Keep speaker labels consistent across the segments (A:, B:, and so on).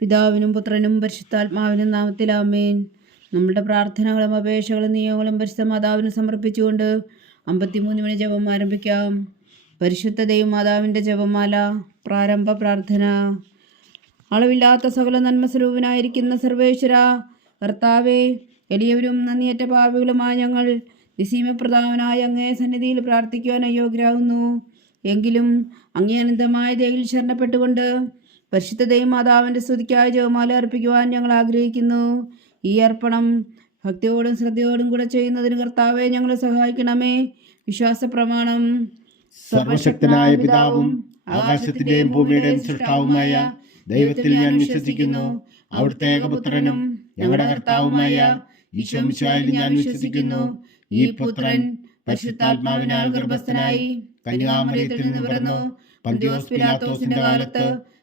A: പിതാവിനും പുത്രനും പരിശുദ്ധാത്മാവിനും നാമത്തിൽ നാമത്തിലാമേൻ നമ്മുടെ പ്രാർത്ഥനകളും അപേക്ഷകളും നിയമങ്ങളും പരിശുദ്ധ മാതാവിന് സമർപ്പിച്ചുകൊണ്ട് അമ്പത്തിമൂന്ന് മണി ജപം ആരംഭിക്കാം. പരിശുദ്ധ ദൈവമാതാവിന്റെ ജപമാല പ്രാരംഭ പ്രാർത്ഥന. അളവില്ലാത്ത സകല നന്മസ്വരൂപനായിരിക്കുന്ന സർവേശ്വര കർത്താവെ എളിയവരും നന്ദിയേറ്റ പാപികളുമായ ഞങ്ങൾ നിസീമപ്രധാവനായ അങ്ങേ സന്നിധിയിൽ പ്രാർത്ഥിക്കുവാൻ അയോഗ്യരാകുന്നു. എങ്കിലും അങ്ങേ അനന്തമായ ദേവിൽ ശരണപ്പെട്ടുകൊണ്ട് പരിശുദ്ധ ദൈവമാതാവിന്റെ സ്തുതിക്കായ ജവമാല അർപ്പിക്കുവാൻ ഞങ്ങൾ ആഗ്രഹിക്കുന്നു. ഈ അർപ്പണം ഭക്തിയോടും ശ്രദ്ധയോടും കൂടെ ചെയ്യുന്നതിന് കർത്താവെ ഞങ്ങളെ സഹായിക്കണമേ. വിശ്വാസ പ്രമാണം
B: സർവശക്തനായ പിതാവും ആകാശത്തിന്റെയും ഭൂമിയുടെയും സൃഷ്ടാവുമായ ദൈവത്തിൽ ഞാൻ വിശ്വസിക്കുന്നു. അവിടുത്തെ ഏകപുത്രനും ഞങ്ങളുടെ കർത്താവുമായ ഈശോമിശായിൽ ഞാൻ വിശ്വസിക്കുന്നു. ഈ പുത്രൻ പരിശുദ്ധാത്മാവിനാൽ ഗർഭസ്ഥനായി കന്യാമറിയത്തിൽ നിന്ന് പിറന്നു പന്തിയോസ് പിലാത്തോസിന്റെ കാലത്ത്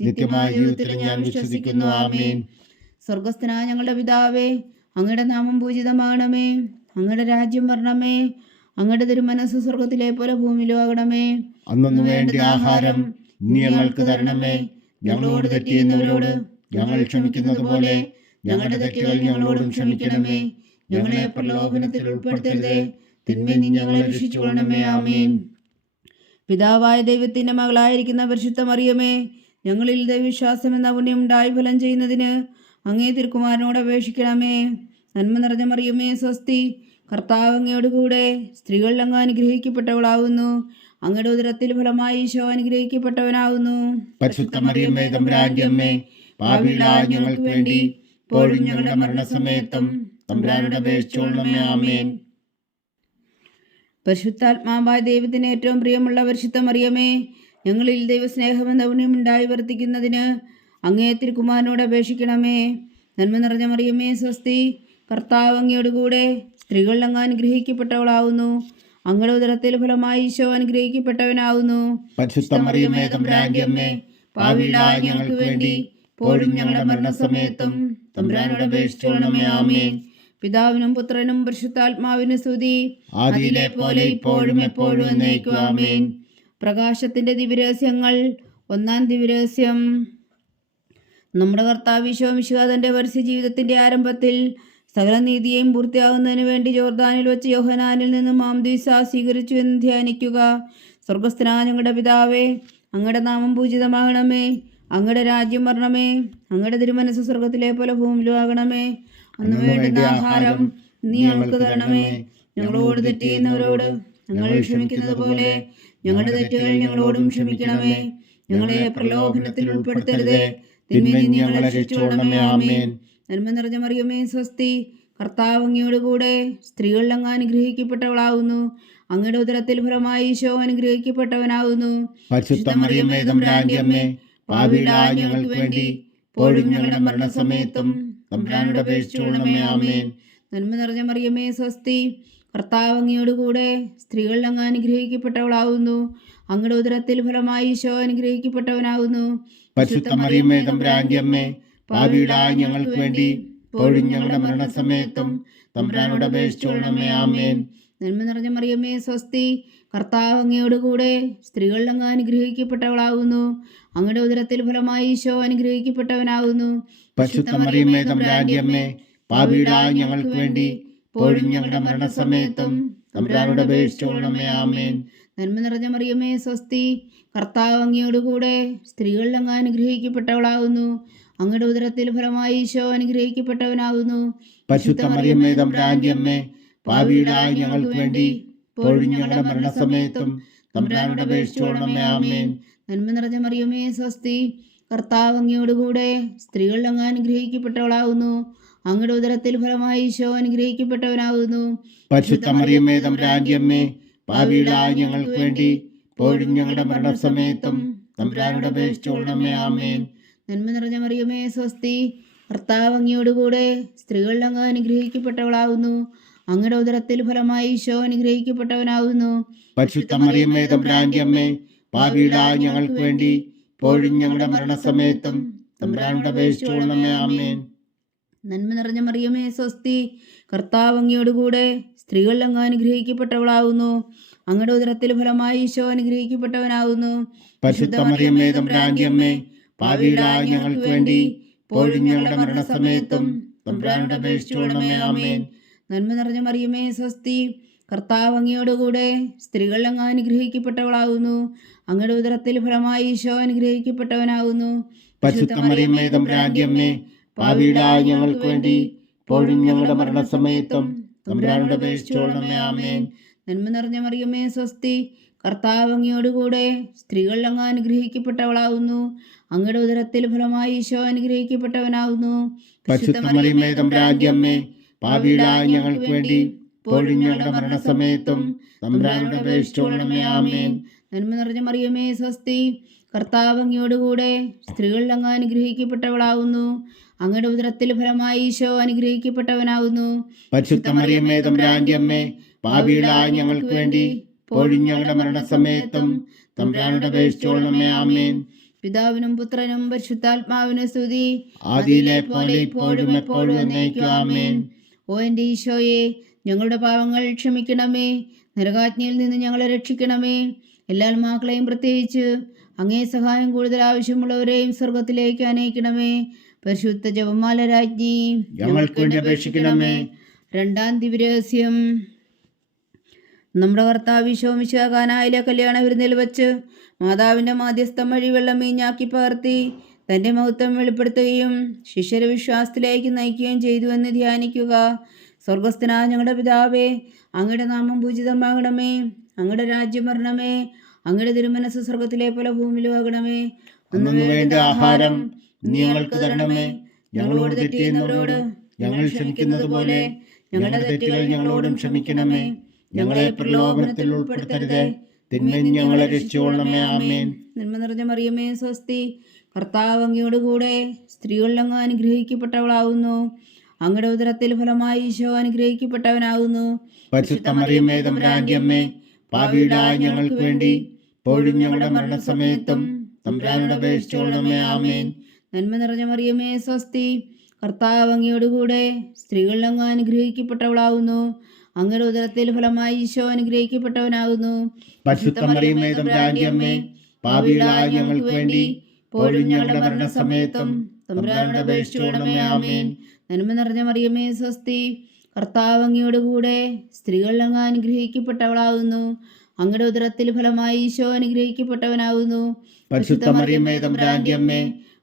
B: നിത്യമായ ജീവിതത്തിൽ ഞാൻ വിശ്വസിക്കുന്നു. ആമേൻ.
A: സ്വർഗസ്ഥനായ ഞങ്ങളുടെ പിതാവേ അങ്ങയുടെ നാമം പൂജിതമാകണമേ. അങ്ങയുടെ രാജ്യം വരണമേ. അങ്ങയുടെ തിരുമനസ് സ്വർഗത്തിലെ പോലെ ഭൂമിയിലും ആകണമേ.
B: അന്നു വേണ്ട ആഹാരം നീ ഞങ്ങൾക്ക് തരണമേ. ഞങ്ങളോട് തെറ്റിയുന്നവരോട് ഞങ്ങൾ ക്ഷമിക്കുന്നത് പോലെ ഞങ്ങളുടെ തെറ്റുകൾ ഞങ്ങളോടും ക്ഷമിക്കണമേ. ഞങ്ങളെ പ്രലോഭനത്തിൽ ഉൾപ്പെടുത്തരുതേ. തിന്മയിൽ നീ ഞങ്ങളെ രക്ഷിച്ചുകൊള്ളണമേ. ആമേൻ.
A: പിതാവായ ദൈവത്തിന്റെ മകളായിരിക്കുന്ന പരിശുദ്ധ മറിയമേ ഞങ്ങളിൽ ദൈവവിശ്വാസം എന്ന പുണ്യം ഉണ്ടായി ഫലം ചെയ്യുന്നതിന് അങ്ങേ തിരുക്കുമാരനോട് അപേക്ഷിക്കണമേ. നന്മ നിറഞ്ഞ മറിയമേ സ്വസ്തി. കർത്താവ് അങ്ങയോട് കൂടെ സ്ത്രീകൾ അങ്ങ് അനുഗ്രഹിക്കപ്പെട്ടവളാവുന്നു. അങ്ങയുടെ ഉദരത്തിൽ ഫലമായി ഈശോ
B: അനുഗ്രഹിക്കപ്പെട്ടവനാവുന്നു. ഞങ്ങൾക്ക് വേണ്ടി ഇപ്പോഴും ഞങ്ങളുടെ മരണസമയത്തും തമ്പുരാനുടെ ആമേൻ.
A: പരിശുദ്ധാത്മാവായ ദൈവത്തിന് ഏറ്റവും പ്രിയമുള്ള പരിശുദ്ധ മറിയമേ ഞങ്ങളിൽ ദൈവസ്നേഹമെന്ന ഉണ്ടായി വർദ്ധിക്കുന്നതിന് അങ്ങേ തിരുക്കുമാരനോട് അപേക്ഷിക്കണമേ. നന്മ നിറഞ്ഞ മറിയമ്മേ സ്വസ്തി. കർത്താവ് അങ്ങയോട് കൂടെ സ്ത്രീകൾ അങ്ങ് അനുഗ്രഹിക്കപ്പെട്ടവളാവുന്നു. അങ്ങയുടെ ഉദരത്തിൽ ഫലമായി ഈശോ അനുഗ്രഹിക്കപ്പെട്ടവനാവുന്നു.
B: ഞങ്ങൾക്ക് വേണ്ടി ഇപ്പോഴും ഞങ്ങളുടെ മരണസമയത്തും തമ്പുരാനോട് അപേക്ഷിച്ചോളണമേ ആമേൻ.
A: പിതാവിനും പുത്രനും പരിശുദ്ധാത്മാവിനും സ്തുതി.
B: ആദിയിലെ പോലെ ഇപ്പോഴും എപ്പോഴും എന്നേക്കും ആമേൻ.
A: പ്രകാശത്തിന്റെ ദിവ്യരഹസ്യങ്ങൾ. ഒന്നാം ദിവ്യരഹസ്യം. നമ്മുടെ കർത്താവ് വിശ്വമിശുഹാതന്റെ പരസ്യ ജീവിതത്തിന്റെ ആരംഭത്തിൽ സകല നീതിയെയും പൂർത്തിയാകുന്നതിന് വേണ്ടി ജോർദാനിൽ വെച്ച് യോഹനാനിൽ നിന്നും മാംദീസ സ്വീകരിച്ചു എന്ന് ധ്യാനിക്കുക. സ്വർഗസ്ഥനാ ഞങ്ങളുടെ പിതാവേ അങ്ങയുടെ നാമം പൂജിതമാകണമേ. അങ്ങയുടെ രാജ്യം വരണമേ. അങ്ങയുടെ തിരുമനസ് സ്വർഗത്തിലെ പോലെ ഭൂമിയിലും ആകണമേ. അന്ന് വേണ്ടുന്ന ആഹാരം നീ ഞങ്ങൾക്ക് തരണമേ. ഞങ്ങളോട് തെറ്റിയുന്നവരോട് ഞങ്ങൾ ക്ഷമിക്കുന്നത് പോലെ ഞങ്ങളുടെ തെറ്റുകൾ ഞങ്ങളോടും ക്ഷമിക്കണമേ. ഞങ്ങളെ പ്രലോഭനത്തിൽ ഉൾപ്പെടുത്തരുതേ. തിന്മയിൽ ഞങ്ങളെ ആമേൻ. നന്മ നിറഞ്ഞ മറിയമേ സ്വസ്തി. കർത്താവ് അങ്ങയോട് കൂടെ സ്ത്രീകളിൽ അങ്ങ് അനുഗ്രഹിക്കപ്പെട്ടവളാകുന്നു അങ്ങയുടെ ഉദരത്തിൽ ഫലമായി ഈശോ അനുഗ്രഹിക്കപ്പെട്ടവനാകുന്നു
B: തമ്പുരാന്റെ അമ്മേ. ഞങ്ങൾക്ക് വേണ്ടി ഇപ്പോഴും ഞങ്ങളുടെ മരണസമയത്തും തമ്പുരാനോട് അപേക്ഷിച്ചോളണമേ ആമേൻ.
A: നന്മ നിറഞ്ഞ മറിയമേ സ്വസ്തി. കർത്താവ് അങ്ങയോടുകൂടെ സ്ത്രീകൾ അങ്ങ് അനുഗ്രഹിക്കപ്പെട്ടവളാവുന്നു. അങ്ങയുടെ ഉദരത്തിൽ ഫലമായി ഈശോ അനുഗ്രഹിക്കപ്പെട്ടവനാകുന്നു
B: പാപികളായ ഞങ്ങൾക്ക് വേണ്ടി ഇപ്പോഴും ഞങ്ങളുടെ മരണസമയത്തും തമ്പുരാനോട് അപേക്ഷിച്ചോളണമേ ആമേൻ.
A: നന്മ നിറഞ്ഞ മറിയമ്മേ സ്വസ്തി കർത്താവ് അങ്ങയോട് കൂടെ സ്ത്രീകൾ അങ്ങ് അനുഗ്രഹിക്കപ്പെട്ടവളാകുന്നു അങ്ങയുടെ ഉദരത്തിൽ ഫലമായി ഈശോ അനുഗ്രഹിക്കപ്പെട്ടവനാകുന്നു
B: പരിശുദ്ധ മറിയമ്മേ തമ്പുരാന്റെ അമ്മേ പാപികളായ ഞങ്ങൾക്ക് വേണ്ടി ഇപ്പോഴും ഞങ്ങളുടെ മരണസമയത്തും തമ്പുരാനോട് അപേക്ഷിച്ചോളണമേ ആമേൻ.
A: നന്മ നിറഞ്ഞ മറിയമേ സ്വസ്തി. കർത്താവ് അങ്ങയോട് കൂടെ സ്ത്രീകളിൽ അങ്ങ് അനുഗ്രഹിക്കപ്പെട്ടവളാകുന്നു അങ്ങയുടെ ഉദരത്തിൽ ഫലമായി ഈശോ അനുഗ്രഹിക്കപ്പെട്ടവനാകുന്നു
B: പരിശുദ്ധ മറിയമ്മേ തമ്പുരാന്റെ അമ്മേ പാപികളായ ഞങ്ങൾക്ക് വേണ്ടി ഇപ്പോഴും ഞങ്ങളുടെ മരണസമയത്തും തമ്പുരാനോട് അപേക്ഷിച്ചോളണമേ ആമേൻ.
A: നന്മ നിറഞ്ഞ മറിയമേ സ്വസ്തി. കർത്താവ് അങ്ങയോട് കൂടെ സ്ത്രീകളിൽ അങ്ങ് അനുഗ്രഹിക്കപ്പെട്ടവളാകുന്നു അങ്ങയുടെ ഉദരത്തിൽ ഫലമായി ഈശോ അനുഗ്രഹിക്കപ്പെട്ടവനാകുന്നു.
B: ഞങ്ങൾക്ക് വേണ്ടി ഞങ്ങളുടെ മരണസമയത്തും തമ്പുരാനോട് ആമേൻ.
A: നന്മ നിറഞ്ഞ മറിയമേ സ്വസ്തി. അങ്ങയോടുകൂടെ സ്ത്രീകളിൽ അങ്ങ് അനുഗ്രഹിക്കപ്പെട്ടവളാകുന്നു. അങ്ങയുടെ ഉദരത്തിൽ ഫലമായി ഈശോ
B: അനുഗ്രഹിക്കപ്പെട്ടവനാകുന്നു. പരിശുദ്ധമറിയമ്മേ തമ്പുരാന്റെ അമ്മേ പാപികളായ ഞങ്ങൾക്ക് വേണ്ടി ഇപ്പോഴും ഞങ്ങളുടെ മരണസമയത്തും തമ്പുരാനുടെ അപേക്ഷിച്ചോളമേ ആമേൻ.
A: നന്മ നിറഞ്ഞ മറിയമേ സ്വസ്തി. കർത്താവ് അങ്ങയോടുകൂടെ സ്ത്രീകൾ അങ്ങ് അനുഗ്രഹിക്കപ്പെട്ടവളാവുന്നു. അങ്ങയുടെ ഉദരത്തിൽ ഫലമായി ഈശോ അനുഗ്രഹിക്കപ്പെട്ടവനാവുന്നു.
B: ഞങ്ങൾക്ക് വേണ്ടി ഇപ്പോഴും ഞങ്ങളുടെ മരണസമയത്തും തമ്പുരാനുടെ അപേക്ഷിച്ചോളണമേ ആമേൻ.
A: നന്മ നിറഞ്ഞ മറിയമേ സ്വസ്തി. കർത്താവ് അങ്ങയോടുകൂടെ സ്ത്രീകൾ അങ്ങ് അനുഗ്രഹിക്കപ്പെട്ടവളാവുന്നു. അങ്ങയുടെ ഉദരത്തിൽ ഫലമായി ഈശോ അനുഗ്രഹിക്കപ്പെട്ടവനാവുന്നു.
B: പരിശുദ്ധ മറിയമ്മേ തമ്പുരാന്റെ ഞങ്ങൾക്ക് വേണ്ടി ഇപ്പോഴും ഞങ്ങളുടെ മരണസമയത്തും തമ്പുരാനുടെ അപേക്ഷിച്ചോളണമേ. ആമേൻ.
A: നന്മ നിറഞ്ഞ മറിയമേ സ്വസ്തി. കർത്താവ് അങ്ങയോടുകൂടെ സ്ത്രീകൾ അങ്ങ് അനുഗ്രഹിക്കപ്പെട്ടവളാവുന്നു. അങ്ങയുടെ ഉദരത്തിൽ ഫലമായി ഈശോ അനുഗ്രഹിക്കപ്പെട്ടവനാവുന്നു.
B: പരിശുദ്ധ മറിയമ്മേ തമ്പുരാന്റെ അമ്മേ ഞങ്ങൾക്ക് വേണ്ടി ഇപ്പോഴും ഞങ്ങളുടെ മരണസമയത്തും തമ്പുരാനുടെ അപേക്ഷിച്ചോളണമേ. ആമേൻ.
A: നന്മ നിറഞ്ഞ മറിയമേ സ്വസ്തി. കർത്താവ് അങ്ങയോടുകൂടെ സ്ത്രീകളിൽ അങ്ങ് അനുഗ്രഹിക്കപ്പെട്ടവളാവുന്നു. അങ്ങയുടെ ഉദരത്തിൽ ഫലമായി ഈശോ അനുഗ്രഹിക്കപ്പെട്ടവനാകുന്നു
B: പരിശുദ്ധ മറിയമ്മേ തമ്പുരാന്റെ അമ്മേ പാപികളായ ഞങ്ങൾക്ക് വേണ്ടി ഇപ്പോഴും ഞങ്ങളുടെ മരണസമയത്തും തമ്പുരാനുടെ അപേക്ഷിച്ചോളമേ ആമേൻ.
A: പിതാവിനും പുത്രനും പരിശുദ്ധാത്മാവിനും സ്തുതി.
B: ആദിയിലെ പോലെ ഇപ്പോഴും എപ്പോഴും എന്നേക്കും ആമേൻ.
A: ഓ എന്റെ ഈശോയെ ഞങ്ങളുടെ പാവങ്ങൾ ക്ഷമിക്കണമേ. നരകാജ്ഞയിൽ നിന്ന് ഞങ്ങളെ രക്ഷിക്കണമേ. എല്ലാ ആത്മാക്കളെയും പ്രത്യേകിച്ച് അങ്ങേ സഹായം കൂടുതൽ ആവശ്യമുള്ളവരെയും സ്വർഗത്തിലേക്ക് അനയിക്കണമേ പരിശുദ്ധ ജപമാല രാജ്ഞി
B: ഞങ്ങൾക്ക് വേണ്ടി അപേക്ഷിക്കണമേ.
A: രണ്ടാം ദിവ്യരഹസ്യം. നമ്മുടെ ഭർത്താവ് ശോമിശാകാനായിലെ കല്യാണ വിരുന്നിൽ വെച്ച് മാതാവിന്റെ മാധ്യസ്ഥം വഴി വെള്ളം മീഞ്ഞാക്കി പകർത്തി തന്റെ മഹത്വം വെളിപ്പെടുത്തുകയും ശിഷ്യരെ വിശ്വാസത്തിലേക്ക് നയിക്കുകയും ചെയ്തു എന്ന് ധ്യാനിക്കുക. സ്വർഗസ്ഥനായ ഞങ്ങളുടെ പിതാവേ അങ്ങയുടെ നാമം പൂജിതമാകണമേ. അങ്ങയുടെ രാജ്യം വരണമേ. അങ്ങയുടെ തിരുമനസ് സ്വർഗത്തിലെ പോലെ ഭൂമിയിലും ആകണമേ.
B: ആഹാരം നീ ഞങ്ങൾക്ക് തരണമേ. ഞങ്ങളോട് തെറ്റിയുന്നവരോട് ഞങ്ങൾ ക്ഷമിക്കുന്നത് പോലെ ഞങ്ങളുടെ തെറ്റുകൾ ഞങ്ങളോടും ക്ഷമിക്കണമേ. ഞങ്ങളെ പ്രലോഭനത്തിൽ ഉൾപ്പെടുത്തരുതേ. തിന്മയിൽ ഞങ്ങളെ രക്ഷിച്ചുകൊള്ളണമേ. ആമേൻ.
A: നന്മ നിറഞ്ഞ മറിയമേ സ്വസ്തി. കർത്താവ് അങ്ങയോട് കൂടെ സ്ത്രീകളിലങ്ങ് അനുഗ്രഹിക്കപ്പെട്ടവളാവുന്നു. അങ്ങയുടെ ഉദരത്തിൽ ഫലമായി ഈശോ അനുഗ്രഹിക്കപ്പെട്ടവനാകുന്നു
B: പരിശുദ്ധ മറിയമ്മേ തമ്പുരാന്റെ അമ്മേ ഞങ്ങൾക്ക് വേണ്ടി ഇപ്പോഴും ഞങ്ങളുടെ മരണസമയത്തും തമ്പുരാനുടെ അപേക്ഷിച്ചോളണമേ ആമേൻ.
A: നന്മ നിറഞ്ഞ മറിയമേ സ്വസ്തി. കർത്താവ് അങ്ങയോടുകൂടെ സ്ത്രീകൾ അങ്ങ് അനുഗ്രഹിക്കപ്പെട്ടവളാവുന്നു. അങ്ങയുടെ ഉദരത്തിൽ ഫലമായി ഈശോ അനുഗ്രഹിക്കപ്പെട്ടവനാകുന്നു
B: ഞങ്ങൾക്ക് വേണ്ടി ഞങ്ങളുടെ മരണസമയത്തും തമ്പുരാനുടെ ആമേൻ.
A: നന്മ നിറഞ്ഞ മറിയമേ സ്വസ്തി. കർത്താവ് അങ്ങയോട് കൂടെ സ്ത്രീകളിൽ അങ്ങ് അനുഗ്രഹിക്കപ്പെട്ടവളാകുന്നു അങ്ങയുടെ ഉദരത്തിൽ ഫലമായി ഈശോ അനുഗ്രഹിക്കപ്പെട്ടവനാകുന്നു
B: പരിശുദ്ധ മറിയമ്മേ തമ്പുരാന്റെ അമ്മേ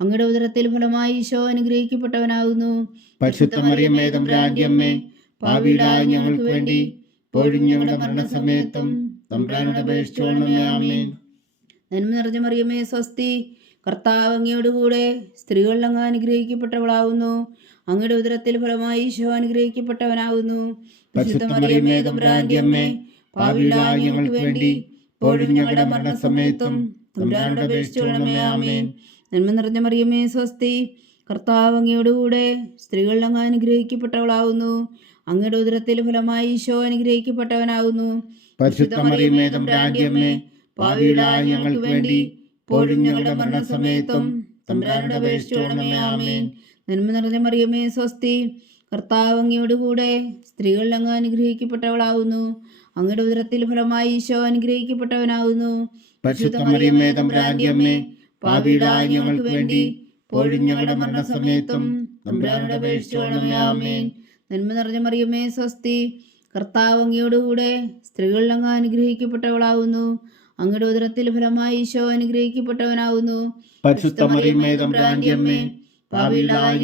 A: അങ്ങയുടെ ഉദരത്തിൽ ഫലമായി ഈശോ അനുഗ്രഹിക്കപ്പെട്ടവനാകുന്നു.
B: പരിശുദ്ധ മറിയമ്മേ തമ്പുരാന്റെ അമ്മേ ഞങ്ങൾക്ക് വേണ്ടി ഇപ്പോഴും ഞങ്ങളുടെ മരണസമയത്തും തമ്പുരാനുടെ അപേക്ഷിച്ചോളണമേ ആമേൻ
A: നന്മ നിറഞ്ഞ സ്വസ്തി കർത്താവ് അങ്ങയോട് കൂടെ സ്ത്രീകളിൽ അങ്ങ് അനുഗ്രഹിക്കപ്പെട്ടവളാകുന്നു. അങ്ങയുടെ ഉദരത്തിൽ ഫലമായി ഈശോ അനുഗ്രഹിക്കപ്പെട്ടവനാകുന്നു.
B: ഞങ്ങൾക്ക് വേണ്ടി ഇപ്പോഴും ഞങ്ങളുടെ മരണസമയത്തും തമ്പുരാനുടെ അപേക്ഷിച്ചോളണമേ ആമേൻ
A: നന്മ നിറഞ്ഞ മറിയമേ സ്വസ്തി. കർത്താവ് അങ്ങയുടെ കൂടെ സ്ത്രീകളിൽ അങ്ങ് അനുഗ്രഹിക്കപ്പെട്ടവളാകുന്നു അങ്ങയുടെ ഉദരത്തിൽ ഫലമായി ഈശോ അനുഗ്രഹിക്കപ്പെട്ടവനാകുന്നു
B: ഞങ്ങൾക്ക് വേണ്ടി ഞങ്ങളുടെ മരണസമയത്തും തമ്പുരാനുടെ അപേക്ഷിച്ചോളണമേ ആമേൻ.
A: നന്മ നിറഞ്ഞ മറിയമേ സ്വസ്തി. കർത്താവ് അങ്ങയുടെ കൂടെ സ്ത്രീകളിൽ അങ്ങ് അനുഗ്രഹിക്കപ്പെട്ടവളാകുന്നു അങ്ങയുടെ ഉദരത്തിൽ ഫലമായി ഈശോ അനുഗ്രഹിക്കപ്പെട്ടവനാകുന്നു
B: പരിശുദ്ധ മറിയമ്മേ തമ്പുരാന്റെ അമ്മേ പാപികളായ ഞങ്ങൾക്ക് വേണ്ടി ഇപ്പോഴും ഞങ്ങളുടെ മരണസമയത്തും തമ്പുരാനുടെ അപേക്ഷിച്ചോളണമേ ആമേൻ.
A: നന്മ നിറഞ്ഞ മറിയമേ സ്വസ്തി. കർത്താവ് അങ്ങയോട് കൂടെ സ്ത്രീകളിൽ അങ്ങ് അനുഗ്രഹിക്കപ്പെട്ടവളാകുന്നു അങ്ങയുടെ ഉദരത്തിൽ ഫലമായി ഈശോ അനുഗ്രഹിക്കപ്പെട്ടവനാകുന്നു
B: തമ്പുരാന്റെ അമ്മേ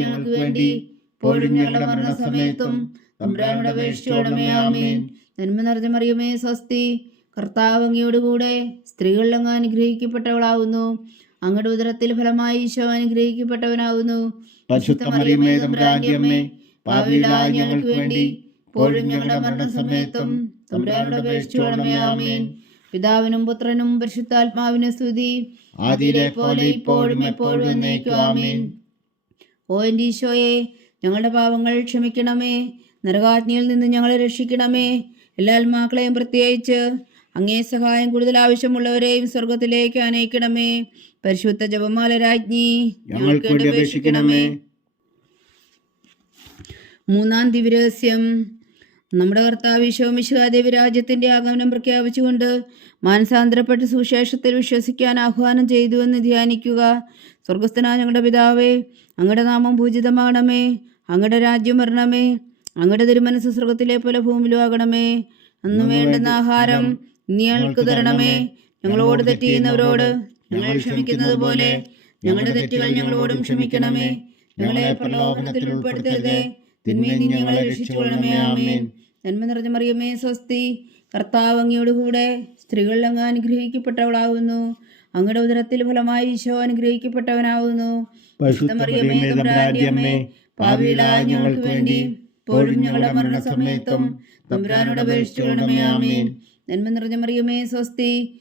A: ഞങ്ങൾക്ക് വേണ്ടി ഇപ്പോഴും ഞങ്ങളുടെ മരണസമയത്തും തമ്പുരാനോട് അപേക്ഷിച്ചോണമേ ആമേൻ. നന്മ നിറഞ്ഞ മറിയമേ സ്വസ്തി. കർത്താവ് അങ്ങയോടുകൂടെ സ്ത്രീകളിൽ അങ്ങ് അനുഗ്രഹിക്കപ്പെട്ടവളാവുന്നു. അങ്ങയുടെ ഉദരത്തിൽ ഫലമായി ഈശോ അനുഗ്രഹിക്കപ്പെട്ടവനാവുന്നു
B: പരിശുദ്ധ മറിയമേ തമ്പുരാന്റെ പാപികളായ ഞങ്ങൾക്ക് വേണ്ടി ഇപ്പോഴും ഞങ്ങളുടെ മരണസമയത്തും തമ്പുരാനോട് അപേക്ഷിച്ചോണമേ ആമേൻ
A: പിതാവിനും പുത്രനും പരിശുദ്ധാത്മാവിനും സ്തുതി.
B: ആദിയിലെ പോലെ ഇപ്പോഴും എപ്പോഴും എന്നേക്കും ആമേൻ.
A: ഓ എന്റെ ഈശോയെ ഞങ്ങളുടെ പാപങ്ങൾ ക്ഷമിക്കണമേ. നരകാജ്ഞയിൽ നിന്ന് ഞങ്ങളെ രക്ഷിക്കണമേ. എല്ലാ ആത്മാക്കളെയും പ്രത്യേകിച്ച് അങ്ങേ സഹായം കൂടുതൽ ആവശ്യമുള്ളവരെയും സ്വർഗത്തിലേക്ക് അനയിക്കണമേ പരിശുദ്ധ ജപമാല രാജ്ഞി
B: ഞങ്ങൾക്ക് വേണ്ടി അപേക്ഷിക്കണമേ.
A: മൂന്നാം ദിവരഹസ്യം നമ്മുടെ കർത്താവ് വിശ്വമിശ്വാദേവി രാജ്യത്തിന്റെ ആഗമനം പ്രഖ്യാപിച്ചുകൊണ്ട് മാനസാന്തരപ്പെട്ട് സുശേഷത്തിൽ വിശ്വസിക്കാൻ ആഹ്വാനം ചെയ്തുവെന്ന് ധ്യാനിക്കുക. സ്വർഗസ്ഥനായ ഞങ്ങളുടെ പിതാവേ അങ്ങയുടെ നാമം പൂജിതമാകണമേ. അങ്ങയുടെ രാജ്യം വരണമേ. അങ്ങയുടെ തിരുമനസ് സ്വർഗത്തിലെ പോലെ ഭൂമിയിലും ആകണമേ. അന്ന് വേണ്ടുന്ന ആഹാരം നീ ഞങ്ങൾക്ക് തരണമേ. ഞങ്ങളോട് തെറ്റ് ചെയ്യുന്നവരോട് ഞങ്ങൾ ക്ഷമിക്കുന്നത് പോലെ ഞങ്ങളുടെ തെറ്റുകൾ ഞങ്ങളോടും ക്ഷമിക്കണമേ. ഞങ്ങളെ പ്രലോഭനത്തിൽ ഉൾപ്പെടുത്തരുതേ. തിന്മയിൽ നിന്ന് ഞങ്ങളെ രക്ഷിച്ചുകൊള്ളണമേ. ആമേൻ. നന്മ നിറഞ്ഞ മറിയമേ സ്വസ്തി. കർത്താവ് അങ്ങയോട് കൂടെ സ്ത്രീകൾ അങ്ങ് അനുഗ്രഹിക്കപ്പെട്ടവളാവുന്നു. അങ്ങയുടെ ഉദരത്തിൽ ഫലമായി ഈശോ അനുഗ്രഹിക്കപ്പെട്ടവനാവുന്നു.
B: മറിയമേ ഞങ്ങൾക്ക് വേണ്ടി ഇപ്പോഴും ഞങ്ങളുടെ മരണസമയത്തും തമ്പുരാനോട് അപേക്ഷിച്ചുകൊള്ളണമേ. ആമേൻ.
A: നന്മ നിറഞ്ഞ മറിയമേ സ്വസ്തി.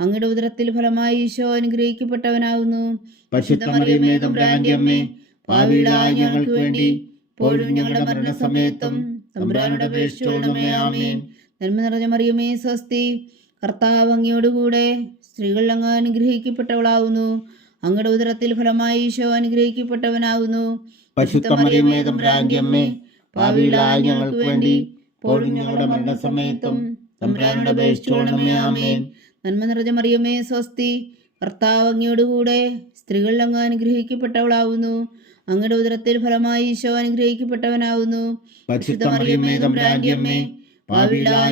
A: അങ്ങയുടെ ഉദരത്തിൽ ഫലമായി ഈശോ അനുഗ്രഹിക്കപ്പെട്ടവനാകുന്നു.
B: പരിശുദ്ധ മറിയമേ പാപികളായ ഞങ്ങൾക്ക് വേണ്ടി ഇപ്പോഴും ഞങ്ങളുടെ മരണസമയത്തും തമ്പുരാനോട് അപേക്ഷിച്ചോണമേ ആമേൻ.
A: നന്മ നിറഞ്ഞ മറിയമേ സ്വസ്തി. കർത്താവ് അങ്ങയോടുകൂടെ സ്ത്രീകൾ അങ്ങ് അനുഗ്രഹിക്കപ്പെട്ടവളാവുന്നു. അങ്ങയുടെ ഉദരത്തിൽ ഫലമായി ഈശോ അനുഗ്രഹിക്കപ്പെട്ടവനാകുന്നു
B: പരിശുദ്ധ മറിയമേ തമ്പുരാന്റെ പാപികളായ ഞങ്ങൾക്ക് വേണ്ടി ഇപ്പോഴും ഞങ്ങളുടെ മരണസമയത്തും തമ്പുരാനോട് അപേക്ഷിച്ചോണമേ ആമേൻ.
A: നന്മ നിറഞ്ഞ മറിയമേ സ്വസ്തി കർത്താവ് അങ്ങയോടുകൂടെ സ്ത്രീകൾ അങ്ങ് അനുഗ്രഹിക്കപ്പെട്ടവളാവുന്നു. അങ്ങയുടെ ഉദരത്തിൽ ഫലമായി ഈശോ അനുഗ്രഹിക്കപ്പെട്ടവനാവുന്നു.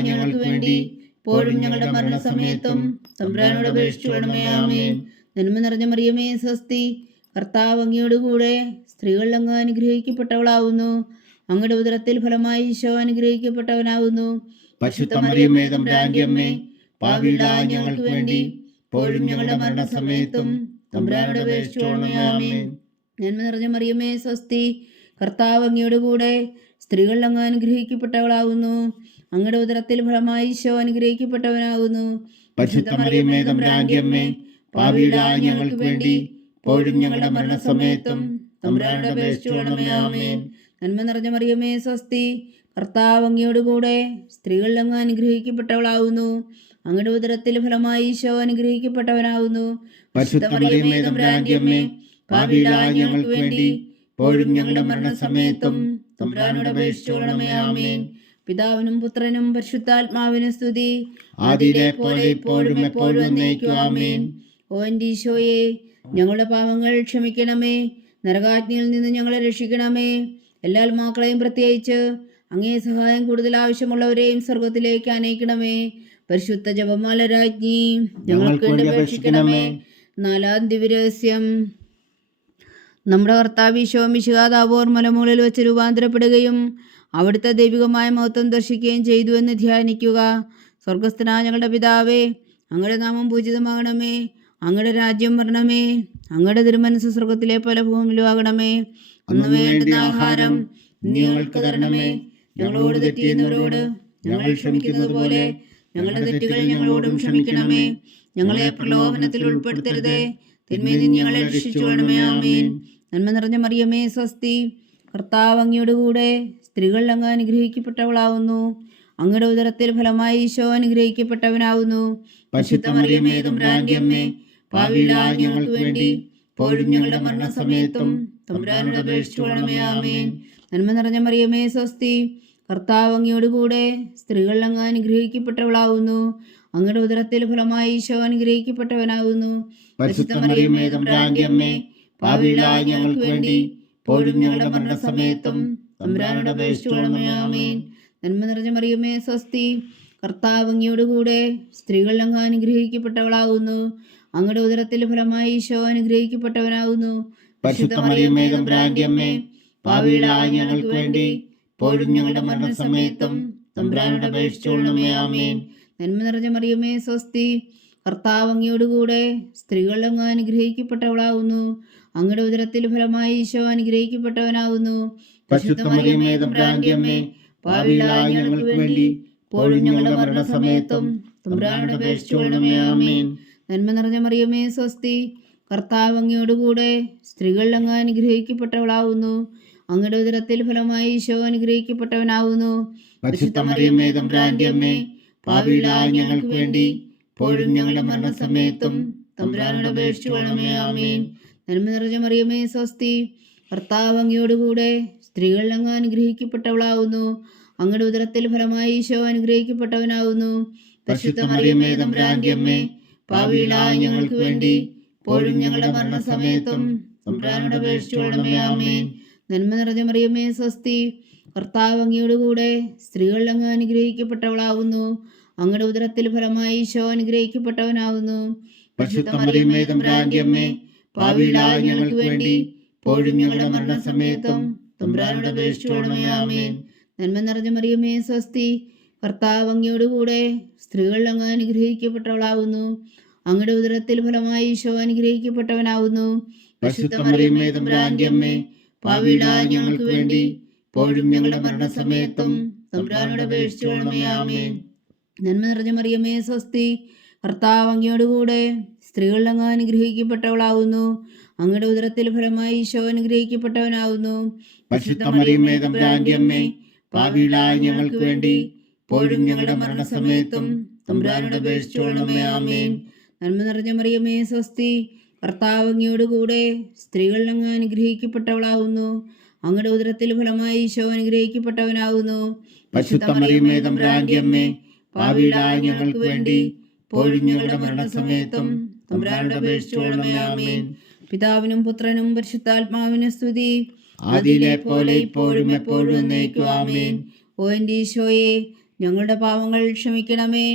B: ഞങ്ങൾക്ക് വേണ്ടി ഇപ്പോഴും ഞങ്ങളുടെ മരണസമയത്തും തമ്പുരാനോട് അപേക്ഷിച്ചോണമേ ആമേൻ.
A: നന്മ നിറഞ്ഞ മറിയമേ സ്വസ്തി കർത്താവ് അങ്ങയോടുകൂടെ സ്ത്രീകൾ അങ്ങ് അനുഗ്രഹിക്കപ്പെട്ടവളാവുന്നു. അങ്ങയുടെ ഉദരത്തിൽ ഫലമായി ഈശോ അനുഗ്രഹിക്കപ്പെട്ടവനാവുന്നു.
B: പരിശുദ്ധ മറിയമേ തമ്പുരാന്റെ അമ്മേ പാപികളായ ഞങ്ങൾക്ക് വേണ്ടി ഇപ്പോഴും ഞങ്ങളുടെ മരണസമയത്തും തമ്പുരാനോട് അപേക്ഷിച്ചോണമേ ആമേൻ.
A: നന്മ നിറഞ്ഞ മറിയമേ സ്വസ്തി. കർത്താവ് അങ്ങയുടെ കൂടെ സ്ത്രീകൾ അങ്ങ് അനുഗ്രഹിക്കപ്പെട്ടവളാകുന്നു അങ്ങയുടെ ഉദരത്തിൽ ഫലമായി ഈശോ അനുഗ്രഹിക്കപ്പെട്ടവനാകുന്നു
B: ഞങ്ങൾക്ക് വേണ്ടി ഇപ്പോഴും ഞങ്ങളുടെ മരണസമയത്തും തമ്പുരാനോട് ആമേൻ.
A: നന്മ നിറഞ്ഞ മറിയമേ സ്വസ്തി. കർത്താവ് അങ്ങയോട് കൂടെ സ്ത്രീകൾ അങ്ങ് അനുഗ്രഹിക്കപ്പെട്ടവളാവുന്നു. അങ്ങയുടെ ഉദരത്തിൽ ഫലമായി ഈശോ അനുഗ്രഹിക്കപ്പെട്ടവനാകുന്നു.
B: ഞങ്ങൾക്ക് വേണ്ടി ഇപ്പോഴും ഞങ്ങളുടെ മരണസമയത്തും തമ്പുരാനോട് അപേക്ഷിച്ചോണമേ ആമേൻ.
A: പിതാവിനും പുത്രനും പരിശുദ്ധാത്മാവിനും സ്തുതി.
B: ആദിയിലെ പോലെ ഇപ്പോഴും എപ്പോഴും എന്നേക്കും ആമേൻ.
A: ഓ എന്റെ ഈശോയെ ഞങ്ങളുടെ പാവങ്ങൾ ക്ഷമിക്കണമേ. നരകാജ്ഞയിൽ നിന്ന് ഞങ്ങളെ രക്ഷിക്കണമേ. എല്ലാ ആത്മാക്കളെയും പ്രത്യേകിച്ച് അങ്ങേ സഹായം കൂടുതൽ ആവശ്യമുള്ളവരെയും സ്വർഗത്തിലേക്ക് അനയിക്കണമേ പരിശുദ്ധ ജപമാല രാജ്ഞി ഞങ്ങൾക്ക് വേണ്ടി അപേക്ഷിക്കണമേ. നാലാം ദിവ്യരഹസ്യം. നമ്മുടെ കർത്താവ് ഈശോമിശികാതാവോർ മലമൂളിൽ വെച്ച് രൂപാന്തരപ്പെടുകയും അവിടുത്തെ ദൈവികമായ മഹത്വം ദർശിക്കുകയും ചെയ്തു എന്ന് ധ്യാനിക്കുക. സ്വർഗസ്ഥനായ ഞങ്ങളുടെ പിതാവേ അങ്ങയുടെ നാമം പൂജിതമാകണമേ. അങ്ങയുടെ രാജ്യം വരണമേ. അങ്ങയുടെ തിരുമനസ് സ്വർഗത്തിലെ പല ഭൂമിയിലും ആകണമേ. അന്ന് വേണ്ടുന്ന ആഹാരം
B: ഞങ്ങൾക്ക് തരണമേ.
A: ഞങ്ങളോട് തെറ്റിയുന്നവരോട് ഞങ്ങൾ ക്ഷമിക്കുന്നത് പോലെ ഞങ്ങളുടെ തെറ്റുകൾ ഞങ്ങളോടും ക്ഷമിക്കണമേ. ഞങ്ങളെ പ്രലോഭനത്തിൽ ഉൾപ്പെടുത്തരുതേ. തിന്മയിൽ നിന്ന് ഞങ്ങളെ രക്ഷിച്ചുകൊള്ളണമേ. ആമേൻ. നന്മ നിറഞ്ഞ മറിയമേ സ്വസ്തി. കർത്താവ് അങ്ങയുടെ കൂടെ സ്ത്രീകൾ അങ്ങ് അനുഗ്രഹിക്കപ്പെട്ടവളാവുന്നു. അങ്ങയുടെ ഉദരത്തിൽ ഫലമായി ഈശോ അനുഗ്രഹിക്കപ്പെട്ടവനാവുന്നു.
B: പരിശുദ്ധ മറിയമേ തമ്പുരാന്റെ അമ്മേ ഞങ്ങൾക്ക് വേണ്ടി പോഴും ഞങ്ങളുടെ മരണസമയത്തും
A: തമ്പുരാനോട് അപേക്ഷിച്ചുകൊള്ളണമേ ആമേൻ. നന്മ നിറഞ്ഞ മറിയമേ സ്വസ്തി. കർത്താവ് അങ്ങയോട് കൂടെ സ്ത്രീകൾ അങ്ങ് അനുഗ്രഹിക്കപ്പെട്ടവളാവുന്നു. അങ്ങയുടെ ഉദരത്തിൽ ഫലമായി ഈശോ
B: പാവികളായ ഞങ്ങൾക്ക് വേണ്ടി ഇപ്പോഴും ഞങ്ങളുടെ മരണസമയത്തും
A: തമ്പുരാനോട് അപേക്ഷിച്ചുകൊള്ളണമേ നന്മ നിറഞ്ഞ മറിയമേ സ്വസ്തി. കർത്താവ് അങ്ങയോട് കൂടെ സ്ത്രീകൾ അങ്ങ് അനുഗ്രഹിക്കപ്പെട്ടവളാകുന്നു അങ്ങയുടെ ഉദരത്തിൽ ഫലമായി ഈശോ അനുഗ്രഹിക്കപ്പെട്ടവനാകുന്നു
B: പരിശുദ്ധ മറിയമ്മേ തമ്പുരാന്റെ അമ്മേ പാവികളായ ഞങ്ങൾക്ക് വേണ്ടി ഇപ്പോഴും ഞങ്ങളുടെ മരണസമയത്തും തമ്പ്രാനോട് അപേക്ഷിച്ചുകൊള്ളണമേ ആമേൻ.
A: നന്മ നിറഞ്ഞ മറിയമേ സ്വസ്തി. കർത്താവ് അങ്ങയോടുകൂടെ സ്ത്രീകൾ അങ്ങ് അനുഗ്രഹിക്കപ്പെട്ടവളാവുന്നു. അങ്ങയുടെ ഉദരത്തിൽ ഫലമായി ഈശോ അനുഗ്രഹിക്കപ്പെട്ടവനാവുന്നു.
B: ഞങ്ങൾക്ക് വേണ്ടി ഇപ്പോഴും ഞങ്ങളുടെ മരണസമയത്തും തമ്പുരാനോട് അപേക്ഷിച്ചുകൊള്ളണമേ ആമേൻ.
A: നന്മ നിറഞ്ഞ മറിയമേ സ്വസ്തി. കർത്താവ് അങ്ങയോടുകൂടെ സ്ത്രീകൾ അങ്ങ് അനുഗ്രഹിക്കപ്പെട്ടവളാവുന്നു. അങ്ങയുടെ ഉദരത്തിൽ ഫലമായി ഈശോ അനുഗ്രഹിക്കപ്പെട്ടവനാവുന്നു.
B: പരിശുദ്ധ മറിയമേ തമ്പുരാന്റെ അമ്മേ പാവികളായ ഞങ്ങൾക്ക് വേണ്ടി പോഴും ഞങ്ങളുടെ മരണസമയത്തും
A: തമ്പുരാനോട് അപേക്ഷിച്ചുകൊള്ളണമേ ആമേൻ. നന്മ നിറഞ്ഞ മറിയമേ സ്വസ്തി ഭർത്താവ് അങ്ങയോട് കൂടെ സ്ത്രീകൾ അങ്ങ് അനുഗ്രഹിക്കപ്പെട്ടവളാവുന്നു. അങ്ങയുടെ ഉദരത്തിൽ ഫലമായി ഈശോ അനുഗ്രഹിക്കപ്പെട്ടവനാവുന്നു.
B: പരിശുദ്ധ മറിയമേ തമ്പുരാന്റെ അമ്മേ പാവികളായ ഞങ്ങൾക്ക് വേണ്ടി പോഴും ഞങ്ങളുടെ മരണസമയത്തും അപേക്ഷിച്ചു അപേക്ഷിച്ചുകൊള്ളണമേ ആമേൻ.
A: നന്മ നിറഞ്ഞ മറിയമേ സ്വസ്തി. കർത്താവ് അങ്ങയോടുകൂടെ സ്ത്രീകൾ അങ്ങ് അനുഗ്രഹിക്കപ്പെട്ടവളാവുന്നു. അങ്ങയുടെ ഉദരത്തിൽ ഫലമായി ഈശോ അനുഗ്രഹിക്കപ്പെട്ടവനാവുന്നു.
B: പരിശുദ്ധ മറിയമേ തമ്പുരാന്റെ അമ്മേ പാവികളായ ഞങ്ങൾക്ക് വേണ്ടി ഇപ്പോഴും ഞങ്ങളുടെ മരണസമയത്തും തമ്പുരാനോട് അപേക്ഷിച്ചുകൊള്ളണമേ ആമേൻ.
A: നന്മ നിറഞ്ഞ മറിയമേ സ്വസ്തി. കർത്താവ് അങ്ങയോടുകൂടെ സ്ത്രീകൾ അങ്ങ് അനുഗ്രഹിക്കപ്പെട്ടവളാവുന്നു. അങ്ങയുടെ ഉദരത്തിൽ ഫലമായി ഈശോ അനുഗ്രഹിക്കപ്പെട്ടവനാവുന്നു.
B: പരിശുദ്ധ മറിയമ്മേ തമ്പ്രാന്റെ അമ്മേ പാവികളായ ഞങ്ങൾക്ക് വേണ്ടി ഇപ്പോഴും ഞങ്ങളുടെ മരണസമയത്തും തമ്പുരാനോട് ആമേൻ.
A: നന്മ നിറഞ്ഞ മറിയമേ സ്വസ്തി. ഭർത്താവ് അങ്ങയോട് കൂടെ സ്ത്രീകൾ അങ്ങ് അനുഗ്രഹിക്കപ്പെട്ടവളാവുന്നു. അങ്ങയുടെ ഉദരത്തിൽ ഫലമായി ഈശോ അനുഗ്രഹിക്കപ്പെട്ടവനാവുന്നു.
B: അമ്മേ ഞങ്ങൾക്ക് വേണ്ടി ഇപ്പോഴും ഞങ്ങളുടെ മരണസമയത്തും തമ്പുരാനോട് അപേക്ഷിച്ചുകൊള്ളണമേ ആമേൻ.
A: നന്മ നിറഞ്ഞ മറിയമേ സ്വസ്തി. കർത്താവ് അങ്ങയോട് കൂടെ സ്ത്രീകൾ അങ്ങ് അനുഗ്രഹിക്കപ്പെട്ടവളാവുന്നു. അങ്ങയുടെ ഉദരത്തിൽ ഫലമായി ഈശോ അനുഗ്രഹിക്കപ്പെട്ടവനാവുന്നു.
B: ഞങ്ങൾക്ക് വേണ്ടി മരണസമയത്തും തമ്പുരാനോട്
A: പിതാവിനും പുത്രനും പരിശുദ്ധാത്മാവിനും സ്തുതി.
B: ആദിയിലെ പോലെ ഇപ്പോഴും എപ്പോഴും നയിക്കുവാമേൻ ആമേൻ.
A: ഓ എന്റെ ഈശോയെ ഞങ്ങളുടെ പാവങ്ങൾ ക്ഷമിക്കണമേ.